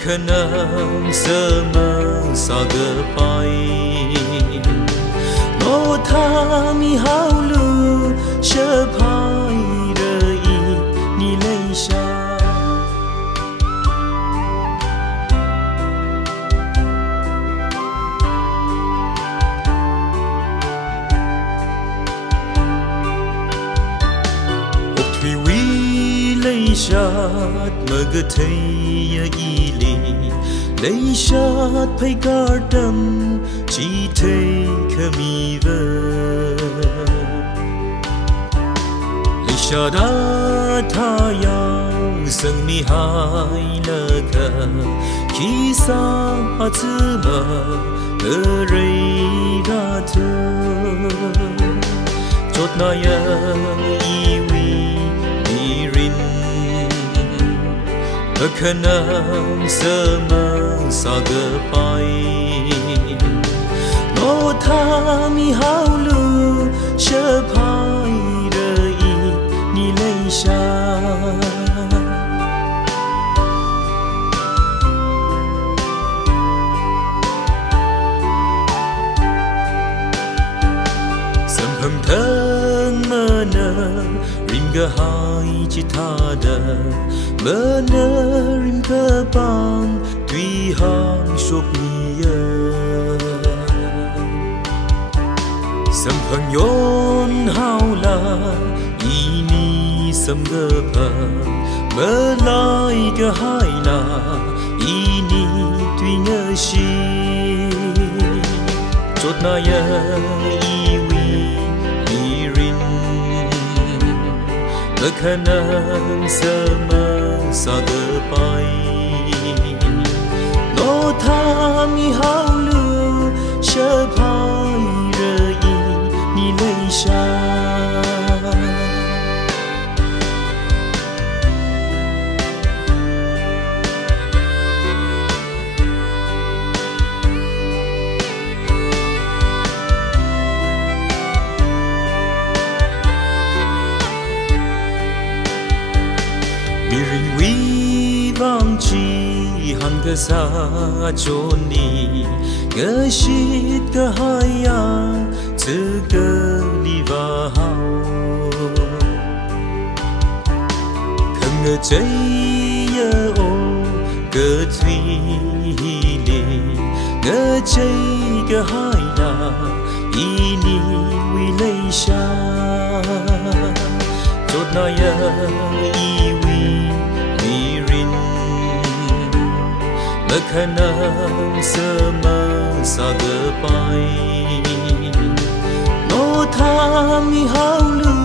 khả năng sơ mơ xa gỡ bay ngô tha mi hao lưu sơ phai rơi ni lấy xa thủy quý lấy sát mơ gỡ thấy y lì lấy sát phải cả đâm chỉ thấy khờ mi vơ lấy sát đã tha yang sân mi hai lơ khờ khi xa chữ mơ lơ rây ra thơ chốt na y khả năng sơ mơ xa gỡ bay ngô tha mi hao lưu sơ phai rơi ni lấy xa sầm hầm thân mơ nơ rim gỡ hai chỉ tha đờ mơ nơ rim cơ bang tuy hàng sụp nhia sầm phăng yon hao la y ni sầm gỡ phơ mơ lại gỡ hai la y ni tuy nhớ si chốt na y khả năng sơ mơ xa gỡ bay ngô tha mi hao lưu sơ phai rơi ni lấy xa vang chi hằng cơ xa chôn đi ngỡ shit cơ hai ya chữ cơ đi vào khăng ngờ cháy nhớ ô cơ thủy lì ngỡ cháy cơ hai la y ni quy lấy xa chốt na y mơ khả năng sơ mơ xa gỡ bay ngô tha mi hao lưu